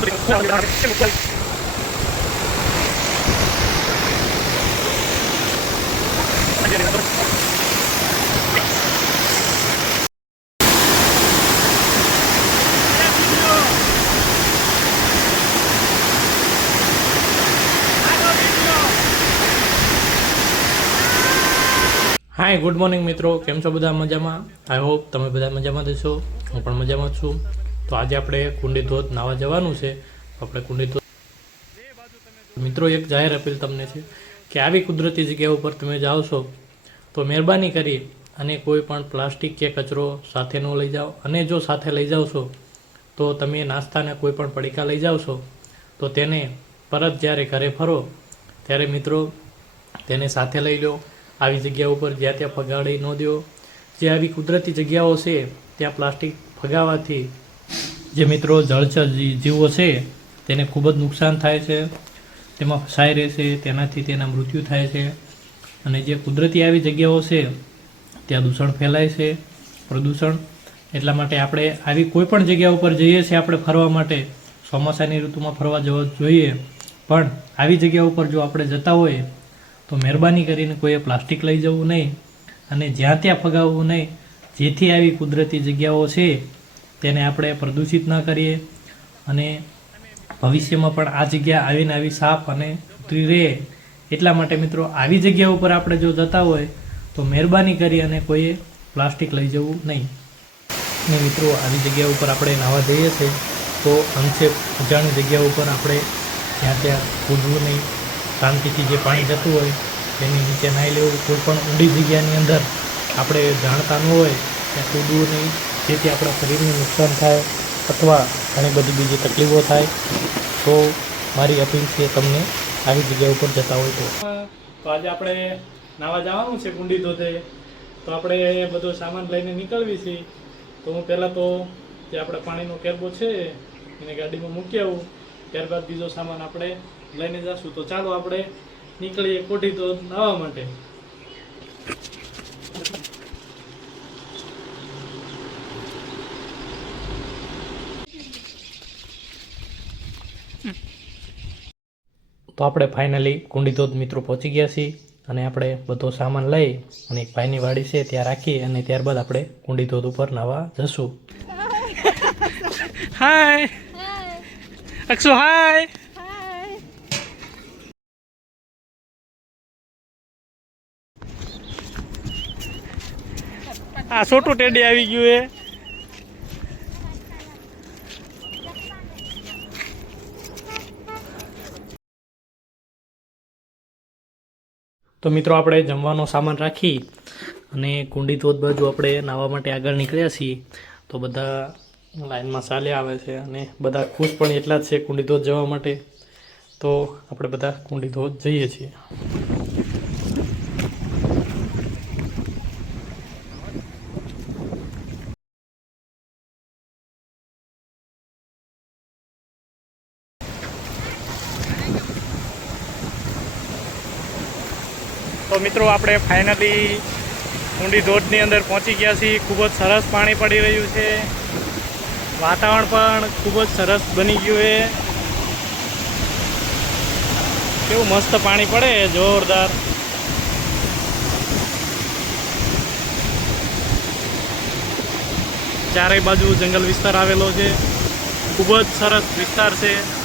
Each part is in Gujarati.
હાય ગુડ મોર્નિંગ મિત્રો. કેમ છો બધા મજામાં? આઈ હોપ તમે બધા મજામાં જશો હું પણ મજામાં છું. તો આજે આપણે કુંડી ધોધ નાવા જવાનું છે. આપણે કુંડી ધોધ મિત્રો, એક જાહેર અપીલ તમને છે કે આવી કુદરતી જગ્યા ઉપર તમે જાઓ છો, તો મહેરબાની કરી અને કોઈ પણ પ્લાસ્ટિક કે કચરો સાથે ન લઈ જાઓ. અને જો સાથે લઈ જાઓ છો, તો તમે નાસ્તાના કોઈ પણ પડીકા લઈ જાઓ છો, તો તેને પરત જ્યારે ઘરે ફરો, ત્યારે મિત્રો, તેને સાથે લઈ લો. આવી જગ્યા ઉપર જ્યાં ત્યાં ફગાડી ન દો. જે આવી કુદરતી જગ્યાઓ છે, ત્યાં પ્લાસ્ટિક ફગાવવાથી જે મિત્રો જળચર જીવો છે, તેને ખૂબ જ નુકસાન થાય છે. તેમાં ફસાઈ રહે છે, તેનાથી તેના મૃત્યુ થાય છે. અને જે કુદરતી આવી જગ્યાઓ છે, ત્યાં દૂષણ ફેલાય છે, પ્રદૂષણ. એટલા માટે આપણે આવી કોઈ પણ જગ્યા ઉપર જઈએ છીએ આપણે ફરવા માટે, ચોમાસાની ઋતુમાં ફરવા જવા જોઈએ. પણ આવી જગ્યા ઉપર જો આપણે જતા હોઈએ તો મહેરબાની કરીને કોઈએ પ્લાસ્ટિક લઈ જવું નહીં. અને જ્યાં ત્યાં ફગાવવું નહીં, જેથી આવી કુદરતી જગ્યાઓ છે તેને આપણે પ્રદૂષિત ન કરીએ અને ભવિષ્યમાં પણ આ જગ્યા આવીને આવી સાફ અને સુથરી રહે એટલા માટે મિત્રો આવી જગ્યા ઉપર આપણે જો જતા હોય તો મહેરબાની કરી અને કોઈએ પ્લાસ્ટિક લઈ જવું નહીં. ને મિત્રો, આવી જગ્યા ઉપર આપણે નાહવા જઈએ છીએ તો અંશે અજાણી જગ્યા ઉપર આપણે ત્યાં ત્યાં કૂદવું નહીં. શાંતિથી જે પાણી જતું હોય તેની નીચે નાહી લેવું. કોઈ પણ ઊંડી જગ્યાની અંદર આપણે જાણતા ન હોય ત્યાં કૂદવું નહીં. જેથી આપણા શરીરને નુકસાન થાય અથવા ઘણી બધી બીજી તકલીફો થાય, તો મારી અપીલ છે તમને આવી જગ્યા ઉપર જતા હોય તો. આજે આપણે નાવા જવાનું છે કુંડી ધોધે તો આપણે બધો સામાન લઈને નીકળવી છે. તો હું પહેલાં તો જે આપણે પાણીનો કેરબો છે, એને ગાડીમાં મૂકી આવું. ત્યારબાદ બીજો સામાન આપણે લઈને જશું. તો ચાલો આપણે નીકળીએ કોઠી તો નાવા માટે. તો આપણે ફાઇનલી કુંડી ધોધ મિત્રો પહોંચી ગયા છીએ અને આપણે બધો સામાન લઈ અને એક ભાઈની વાડી છે ત્યાં રાખી અને ત્યારબાદ આપણે કુંડી ધોધ ઉપર નાવા જશું. હાય અક્ષુ હાય આ છોટું ટેડી આવી ગયું એ તો મિત્રો, આપણે જમવાનો સામાન રાખી અને કુંડી ધોધ બાજુ આપણે નાહવા માટે આગળ નીકળ્યા છીએ. તો બધા લાઈનમાં ચાલ્યા આવે છે અને બધા ખુશ પણ એટલા જ છે કુંડી ધોધ જવા માટે. તો આપણે બધા કુંડી ધોધ જઈએ છીએ. મિત્રો, આપણે ફાઇનલી ઊંડી ધોધની અંદર પહોંચી ગયા છીએ. ખૂબ જ સરસ પાણી પડી રહ્યું છે. વાતાવરણ પણ ખૂબ જ સરસ બની ગયું છે. કેવું મસ્ત પાણી પડે જોરદાર. ચારેય બાજુ જંગલ વિસ્તાર આવેલો છે. ખૂબ જ સરસ વિસ્તાર છે.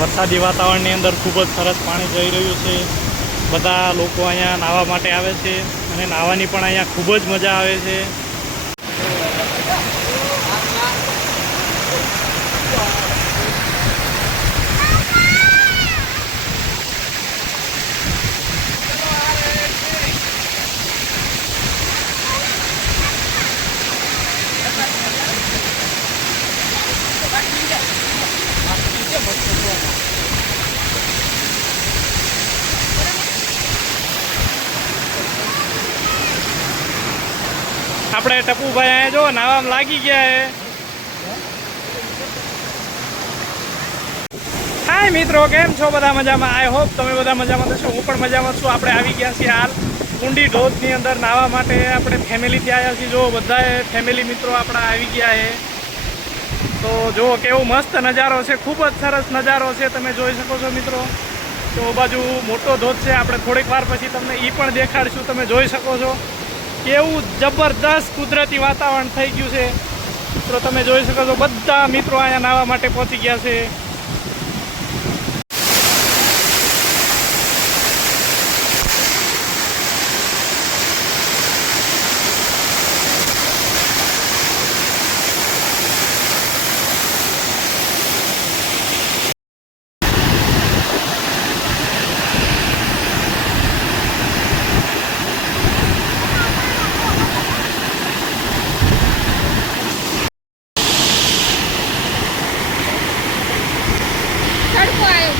વરસાદી વાતાવરણની અંદર ખૂબ જ સરસ પાણી જઈ રહ્યું છે. બધા લોકો અહીંયા નાહવા માટે આવે છે અને નાહવાની પણ અહીંયા ખૂબ જ મજા આવે છે. આપણે ટપુભાઈ અહીંયા જો, નાવામાં લાગી ગયા હે હાય મિત્રો, કેમ છો? બધા મજામાં? આઈ હોપ તમે બધા મજામાં થશો હું પણ મજામાં છું. આપણે આવી ગયા છીએ હાલ કુંડી ધોધની અંદર નાહવા માટે. આપણે ફેમિલીથી આવ્યા છીએ. જો, બધાએ ફેમિલી મિત્રો આપણા આવી ગયા છે. તો જો, કેવો મસ્ત નજારો છે. ખૂબ જ સરસ નજારો છે. તમે જોઈ શકો છો મિત્રો. તો બાજુ મોટો ધોધ છે. આપણે થોડીક વાર પછી તમને એ પણ દેખાડશું. તમે જોઈ શકો છો. કેવું જબરદસ્ત કુદરતી વાતાવરણ થઈ ગયું છે. મિત્રો, તમે જોઈ શકો છો, બધા મિત્રો અહીંયા નાહવા માટે પહોંચી ગયા છે. why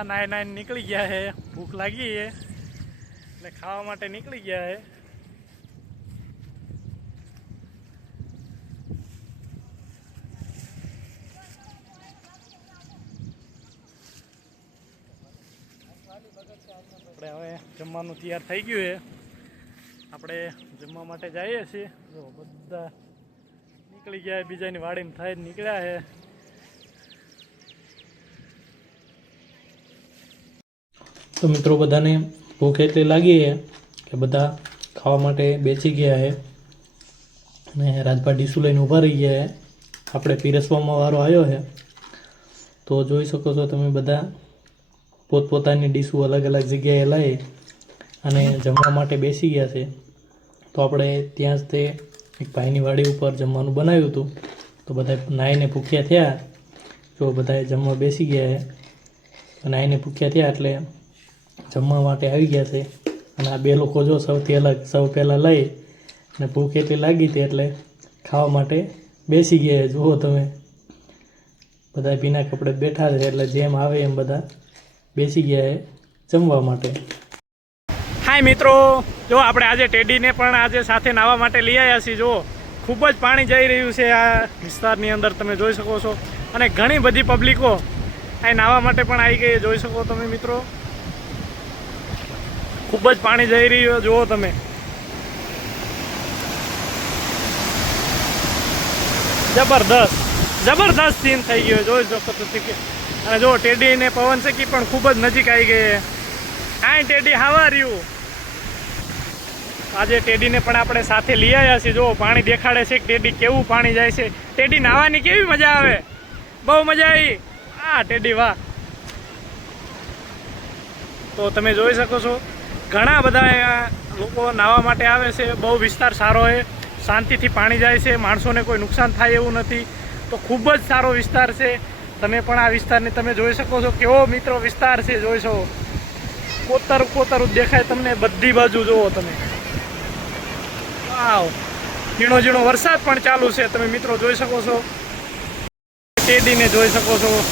બધા નાય નાય નીકળી ગયા છે ભૂખ લાગી છે એટલે ખાવા માટે નીકળી ગયા છે આપણે હવે જમવાનું તૈયાર થઈ ગયું છે. આપણે જમવા માટે જઈએ છીએ. જો બધા નીકળી ગયા બીજાની વાડીમાં થાય નીકળ્યા છે. તો મિત્રો બધાને ભૂખ એટલી લાગી છે કે બધા ખાવા માટે બેસી ગયા છે. અને રાજભા ડીસુ લઈને ઊભા રહી ગયા છે. આપણે પીરસવામાં વારો આવ્યો છે. તો જોઈ શકો છો તમે બધા પોતપોતાની ડીશું અલગ અલગ જગ્યાએ લઈ અને જમવા માટે બેસી ગયા છે. તો આપણે ત્યાં જ તે એક ભાઈની વાડી ઉપર જમવાનું બનાવ્યું હતું. તો બધા નાહીને ભૂખ્યા થયા. જો બધાએ જમવા બેસી ગયા છે. નાહીને ભૂખ્યા થયા એટલે જમવા માટે આવી ગયા છે. અને આ બે લોકો જો સૌથી અલગ, સૌ પહેલાં લઈ અને ભૂખ એટલી લાગી હતી એટલે ખાવા માટે બેસી ગયા. જુઓ તમે. બધા ભીના કપડે બેઠા છે એટલે જેમ આવે એમ બધા બેસી ગયા છે જમવા માટે. હાય મિત્રો. જો આપણે આજે ટેડીને પણ આજે સાથે નાહવા માટે લઈ આવ્યા છીએ. જો ખૂબ જ પાણી જઈ રહ્યું છે આ વિસ્તારની અંદર, તમે જોઈ શકો છો. અને ઘણી બધી પબ્લિકો અહીં નાહવા માટે પણ આવી ગઈ જોઈ શકો તમે મિત્રો. ખૂબ જ પાણી જઈ રહ્યું જુઓ તમે. જબરદસ્ત. જબરદસ્ત સીન થઈ ગયો જોઈ શકો અને જો ટેડી ને પવન ચક્કી પણ ખૂબ જ નજીક આવી ગઈ હાય ટેડી હાવા રહ્યું આજે ટેડીને પણ આપણે સાથે લઈ આવ્યા છીએ. જો પાણી દેખાડે છે ટેડી કેવું પાણી જાય છે. ટેડી નાહવાની કેવી મજા આવે? બહુ મજા આવી. આ ટેડી, વાહ. તો તમે જોઈ શકો છો ઘણા બધા લોકો નાહવા માટે આવે છે. બહુ વિસ્તાર સારો છે. શાંતિથી પાણી જાય છે. માણસોને કોઈ નુકસાન થાય એવું નથી. તો ખૂબ જ સારો વિસ્તાર છે. તમે પણ આ વિસ્તારને તમે જોઈ શકો છો. કેવો મિત્રો વિસ્તાર છે, જોઈ શકો. કોતર, કોતરું દેખાય તમને બધી બાજુ જુઓ તમે. વાવ. ઝીણો ઝીણો વરસાદ પણ ચાલુ છે. તમે મિત્રો જોઈ શકો છો. ટેડીને જોઈ શકો છો.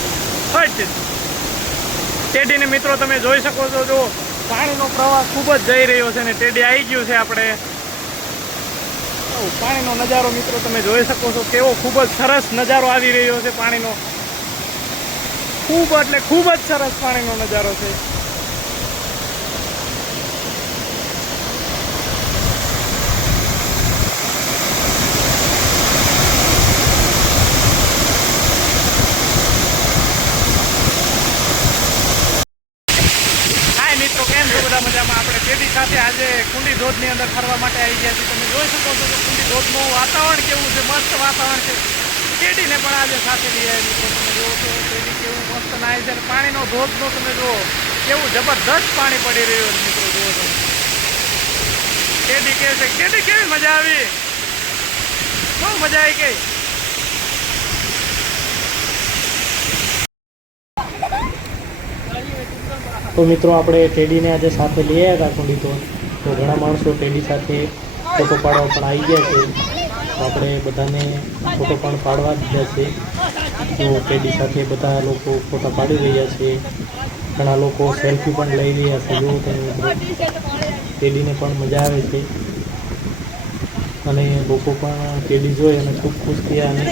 ટેડીને મિત્રો તમે જોઈ શકો છો. જો પાણીનો પ્રવાહ ખૂબ જ જઈ રહ્યો છે ને ટેડી આવી ગયું છે આપણે. પાણીનો નજારો મિત્રો તમે જોઈ શકો છો કેવો ખૂબ જ સરસ નજારો આવી રહ્યો છે પાણીનો. ખૂબ એટલે ખૂબ જ સરસ પાણીનો નજારો છે હાય મિત્રો કેમ છો બધા મજામાં આપણે તેડી સાથે આજે કુંડી ધોધની અંદર ફરવા માટે આવી ગયા છીએ તમે જોઈ શકો છો કે કુંડી ધોધનું વાતાવરણ કેવું છે મસ્ત વાતાવરણ છે તેડીને પણ મિત્રો, તમે જુઓ છો તેડી કેવું મસ્ત નાય છે, અને પાણીનો ધોધનો તમે જુઓ, કેવું જબરદસ્ત પાણી પડી રહ્યું છે, મિત્રો, જુઓ તમે. તેડી કે છે તેડી કેવી મજા આવી? બહુ મજા આવી ગઈ. તો મિત્રો, આપણે ટેડીને આજે સાથે લઈ આવ્યા હતા કુંડી તો તો ઘણા માણસો ટેડી સાથે ફોટો પાડવા પણ આવી ગયા છે. તો આપણે બધાને ફોટો પણ પાડવા દીધા છે. તો ટેડી સાથે બધા લોકો ફોટા પાડી રહ્યા છે. ઘણા લોકો સેલ્ફી પણ લઈ રહ્યા છે. જોવું તમે મિત્રો પણ મજા આવે છે. અને લોકો પણ ટેડી જોઈ અને ખૂબ ખુશ થયા અને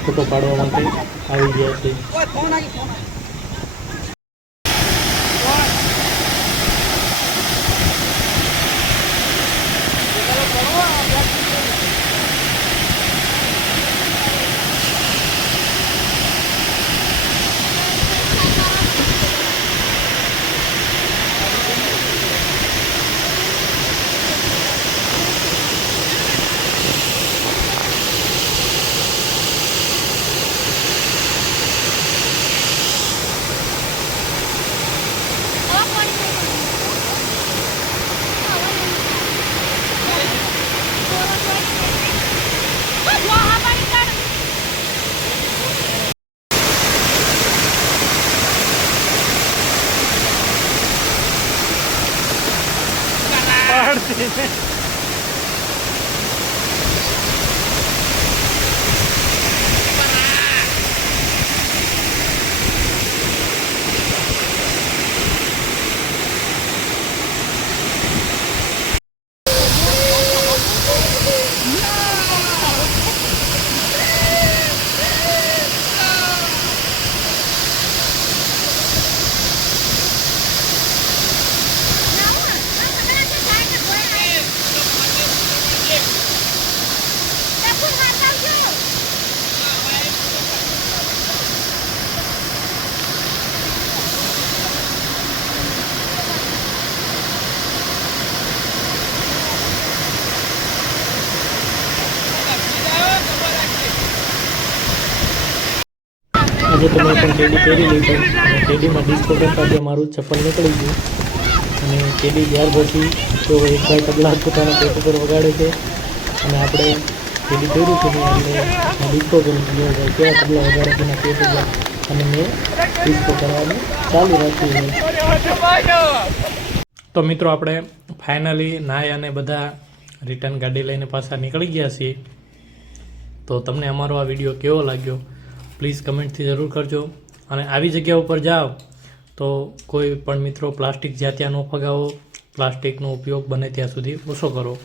ફોટો પાડવા માટે આવી ગયા છે. જો પણ કેડી પહેરી લીધો અને કેડીમાં ડિસ્કો કરતાં જે મારું ચપ્પલ નીકળી ગયું. અને કેડી ત્યાર પછી તો એક ભાઈ તબલા પોતાના પેટ ઉપર વગાડે છે. અને આપણે કેડી પહેર્યું છે ને એટલે ડિસ્કો કરી ભાઈ કેવા તબલા વગાડે છે પેટ ઉપર. અને મેં ડિસ્કો કરવાનું ચાલુ રાખ્યું તો મિત્રો આપણે ફાઇનલી નાય અને બધા રિટર્ન ગાડી લઈને પાછા નીકળી ગયા છીએ. તો તમને અમારો આ વીડિયો કેવો લાગ્યો? પ્લીઝ કમેન્ટથી જરૂર કરજો. અને આવી જગ્યા ઉપર જાઓ તો કોઈ પણ મિત્રો પ્લાસ્ટિક જ્યાં ત્યાં ન ફગાવો, પ્લાસ્ટિકનો ઉપયોગ બને ત્યાં સુધી ઓછો કરો.